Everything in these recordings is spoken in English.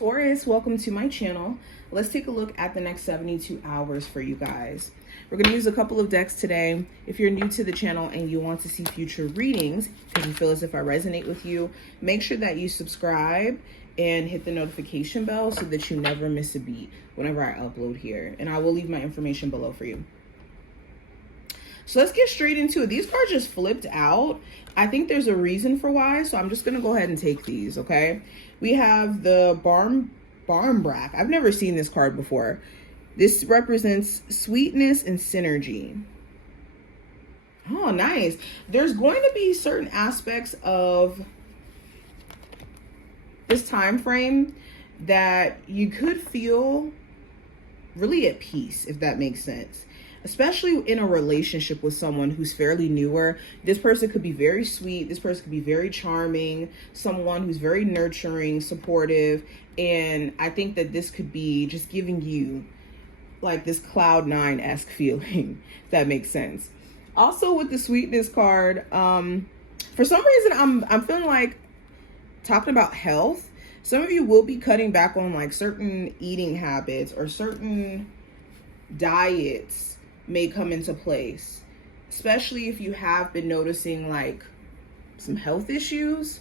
Taurus, welcome to my channel. Let's take a look at the next 72 hours for you guys. We're going to use a couple of decks today. If you're new to the channel and you want to see future readings, because you feel as if I resonate with you, make sure that you subscribe and hit the notification bell so that you never miss a beat whenever I upload here. And I will leave my information below for you. So let's get straight into it. These cards just flipped out. I think there's a reason for why, so I'm just going to go ahead and take these, okay? We have the Barmbrack. I've never seen this card before. This represents sweetness and synergy. Oh, nice. There's going to be certain aspects of this time frame that you could feel really at peace, if that makes sense. Especially in a relationship with someone who's fairly newer. This person could be very sweet. This person could be very charming. Someone who's very nurturing, supportive. And I think that this could be just giving you like this cloud nine-esque feeling, if that makes sense. Also with the sweetness card, for some reason, I'm feeling like talking about health. Some of you will be cutting back on like certain eating habits or certain diets may come into place, especially if you have been noticing like some health issues.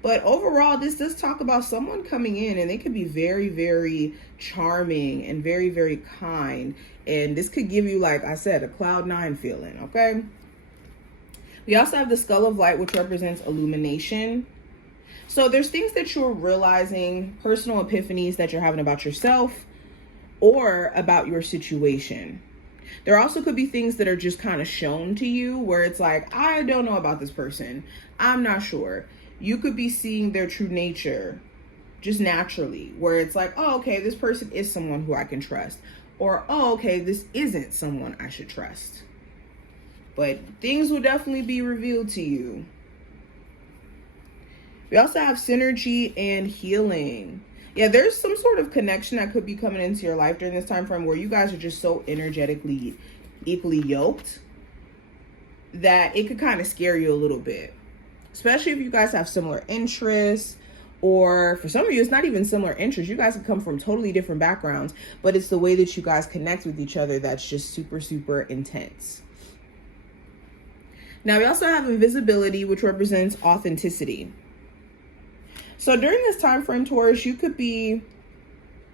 But overall, this does talk about someone coming in and they could be very, very charming and very, very kind. And this could give you, like I said, a cloud nine feeling, okay? We also have the Skull of Light, which represents illumination. So there's things that you're realizing, personal epiphanies that you're having about yourself or about your situation. There also could be things that are just kind of shown to you where it's like, I don't know about this person. I'm not sure. You could be seeing their true nature just naturally, where it's like, oh, okay, this person is someone who I can trust. Or, oh, okay, this isn't someone I should trust. But things will definitely be revealed to you. We also have synergy and healing. Yeah, there's some sort of connection that could be coming into your life during this time frame where you guys are just so energetically equally yoked that it could kind of scare you a little bit. Especially if you guys have similar interests, or for some of you, it's not even similar interests. You guys have come from totally different backgrounds, but it's the way that you guys connect with each other that's just super, super intense. Now, we also have invisibility, which represents authenticity. So during this time frame, Taurus, you could be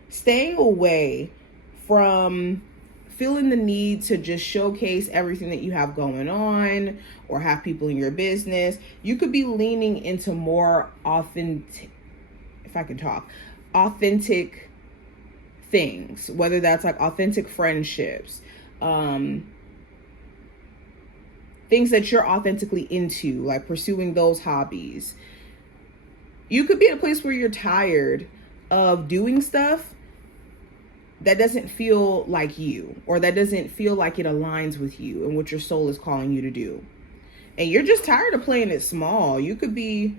staying away from feeling the need to just showcase everything that you have going on or have people in your business. You could be leaning into more authentic, if I can talk, authentic things, whether that's like authentic friendships, things that you're authentically into, like pursuing those hobbies. You could be at a place where you're tired of doing stuff that doesn't feel like you, or that doesn't feel like it aligns with you and what your soul is calling you to do. And you're just tired of playing it small. You could be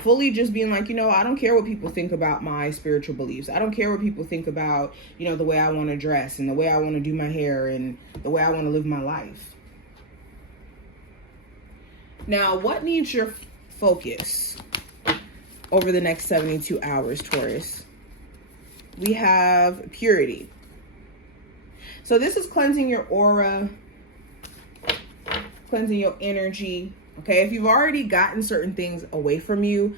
fully just being like, you know, I don't care what people think about my spiritual beliefs. I don't care what people think about, you know, the way I want to dress and the way I want to do my hair and the way I want to live my life. Now, what needs your focus over the next 72 hours, Taurus? We have purity. So this is cleansing your aura, cleansing your energy. Okay, if you've already gotten certain things away from you,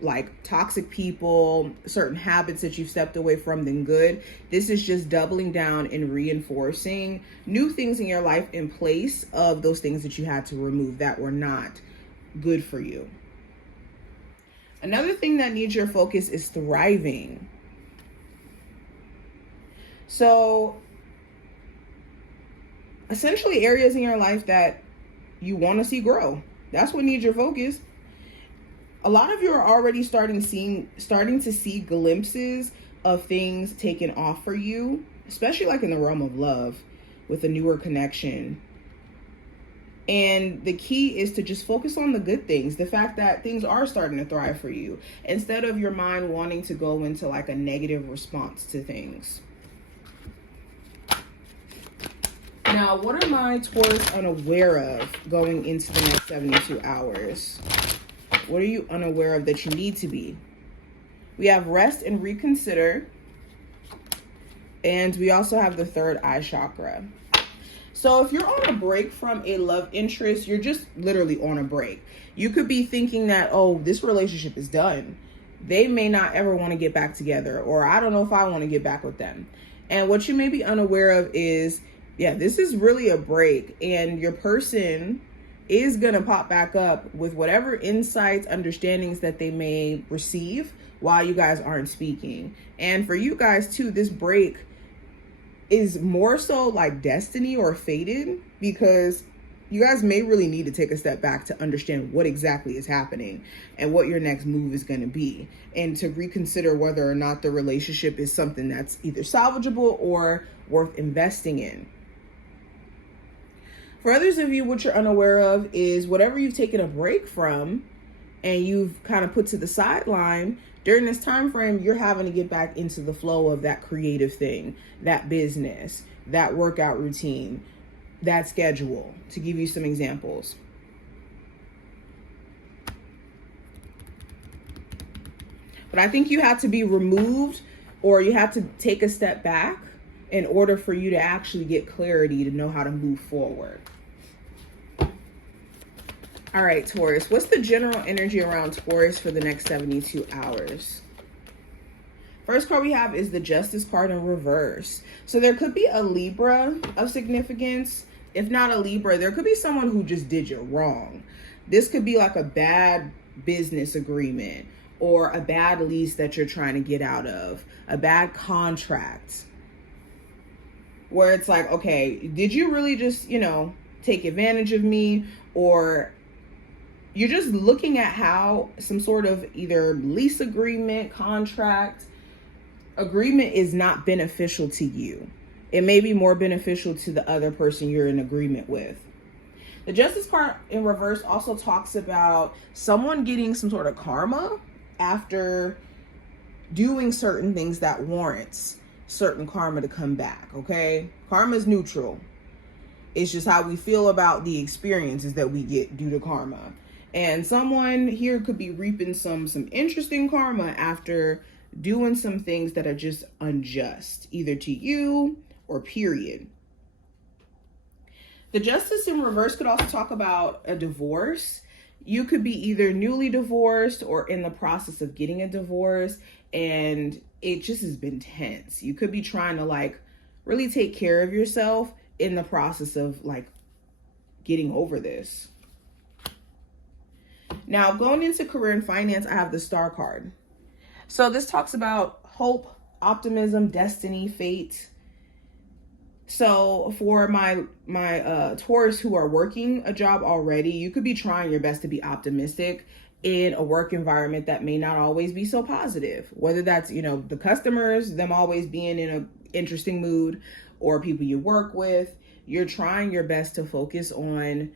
like toxic people, certain habits that you've stepped away from, then good. This is just doubling down and reinforcing new things in your life in place of those things that you had to remove that were not good for you. Another thing that needs your focus is thriving. So essentially areas in your life that you want to see grow. That's what needs your focus. A lot of you are already starting to see glimpses of things taken off for you, especially like in the realm of love with a newer connection. And the key is to just focus on the good things, the fact that things are starting to thrive for you, instead of your mind wanting to go into like a negative response to things. Now, what are my Taurus unaware of going into the next 72 hours? What are you unaware of that you need to be? We have rest and reconsider. And we also have the third eye chakra. So if you're on a break from a love interest, you're just literally on a break. You could be thinking that, oh, this relationship is done. They may not ever want to get back together, or I don't know if I want to get back with them. And what you may be unaware of is, yeah, this is really a break, and your person is going to pop back up with whatever insights, understandings that they may receive while you guys aren't speaking. And for you guys too, this break is more so like destiny or fated, because you guys may really need to take a step back to understand what exactly is happening and what your next move is going to be, and to reconsider whether or not the relationship is something that's either salvageable or worth investing in. For others of you, what you're unaware of is whatever you've taken a break from and you've kind of put to the sideline, during this time frame, you're having to get back into the flow of that creative thing, that business, that workout routine, that schedule, to give you some examples. But I think you have to be removed, or you have to take a step back in order for you to actually get clarity to know how to move forward. All right, Taurus, what's the general energy around Taurus for the next 72 hours? First card we have is the Justice card in reverse. So there could be a Libra of significance. If not a Libra, there could be someone who just did you wrong. This could be like a bad business agreement, or a bad lease that you're trying to get out of, a bad contract, where it's like, okay, did you really just, take advantage of me? Or you're just looking at how some sort of either lease agreement, contract, agreement is not beneficial to you. It may be more beneficial to the other person you're in agreement with. The Justice card in reverse also talks about someone getting some sort of karma after doing certain things that warrants certain karma to come back, okay? Karma is neutral. It's just how we feel about the experiences that we get due to karma. And someone here could be reaping some interesting karma after doing some things that are just unjust, either to you or period. The Justice in reverse could also talk about a divorce. You could be either newly divorced or in the process of getting a divorce, and it just has been tense. You could be trying to really take care of yourself in the process of getting over this. Now, going into career and finance, I have the Star card. So this talks about hope, optimism, destiny, fate. So for my Taurus who are working a job already, you could be trying your best to be optimistic in a work environment that may not always be so positive. Whether that's, the customers, them always being in an interesting mood, or people you work with, you're trying your best to focus on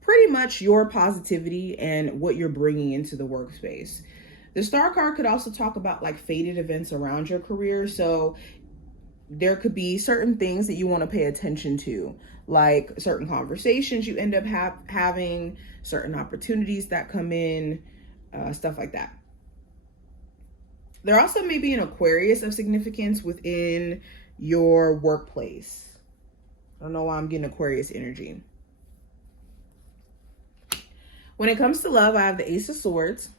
pretty much your positivity and what you're bringing into the workspace. The Star card could also talk about fated events around your career. So there could be certain things that you want to pay attention to, like certain conversations you end up having, certain opportunities that come in, stuff like that. There also may be an Aquarius of significance within your workplace. I don't know why I'm getting Aquarius energy. When it comes to love, I have the Ace of Swords.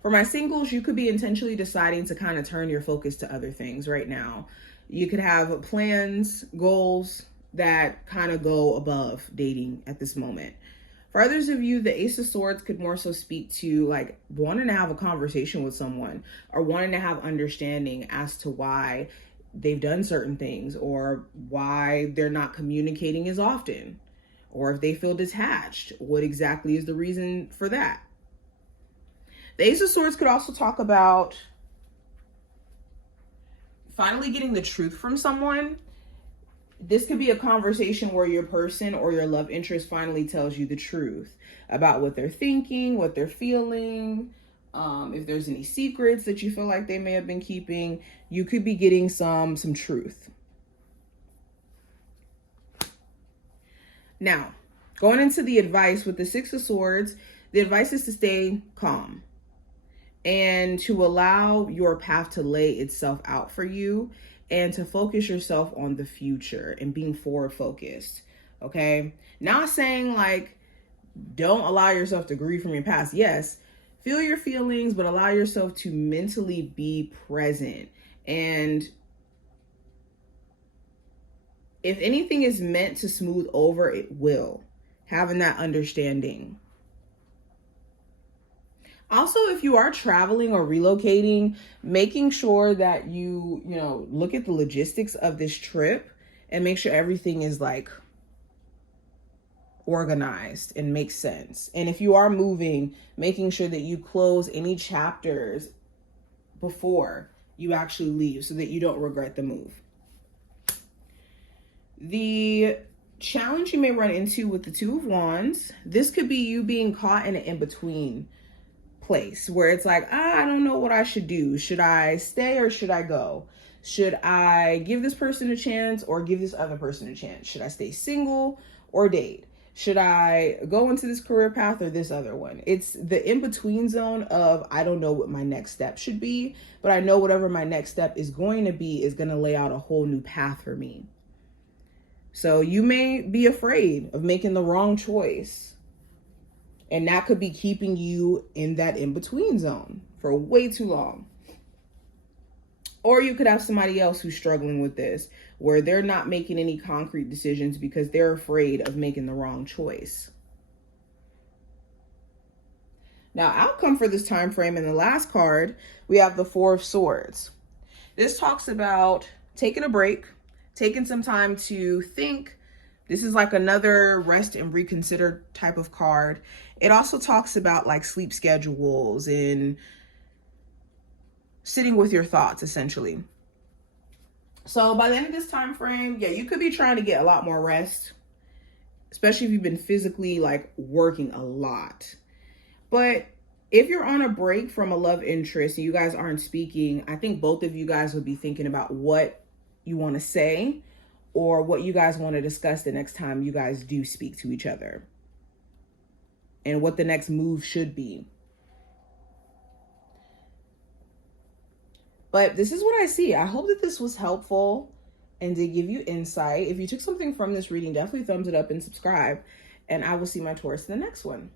For my singles, you could be intentionally deciding to kind of turn your focus to other things right now. You could have plans, goals that kind of go above dating at this moment. For others of you, the Ace of Swords could more so speak to wanting to have a conversation with someone, or wanting to have understanding as to why they've done certain things, or why they're not communicating as often, or if they feel detached. What exactly is the reason for that? The Ace of Swords could also talk about finally getting the truth from someone. This could be a conversation where your person or your love interest finally tells you the truth about what they're thinking, what they're feeling. If there's any secrets that you feel like they may have been keeping, you could be getting some truth. Now, going into the advice with the Six of Swords, The advice is to stay calm and to allow your path to lay itself out for you and to focus yourself on the future and being forward focused. Okay. Not saying like, don't allow yourself to grieve from your past. Yes, feel your feelings, but allow yourself to mentally be present. And if anything is meant to smooth over, it will. Having that understanding. Also, if you are traveling or relocating, making sure that you look at the logistics of this trip and make sure everything is like organized and makes sense. And if you are moving, making sure that you close any chapters before you actually leave so that you don't regret the move. The challenge you may run into with the Two of Wands, this could be you being caught in an in-between place where it's like, I don't know what I should do. Should I stay or should I go? Should I give this person a chance or give this other person a chance? Should I stay single or date? Should I go into this career path or this other one? It's the in-between zone of, I don't know what my next step should be, but I know whatever my next step is going to be is going to lay out a whole new path for me. So you may be afraid of making the wrong choice. And that could be keeping you in that in-between zone for way too long. Or you could have somebody else who's struggling with this, where they're not making any concrete decisions because they're afraid of making the wrong choice. Now, outcome for this time frame in the last card, we have the Four of Swords. This talks about taking a break, taking some time to think. This is like another rest and reconsider type of card. It also talks about like sleep schedules and sitting with your thoughts, essentially. So by the end of this time frame, yeah, you could be trying to get a lot more rest, especially if you've been physically like working a lot. But if you're on a break from a love interest and you guys aren't speaking, I think both of you guys would be thinking about what you want to say or what you guys want to discuss the next time you guys do speak to each other and what the next move should be. But this is what I see. I hope that this was helpful and did give you insight. If you took something from this reading, definitely thumbs it up and subscribe. And I will see my Taurus in the next one.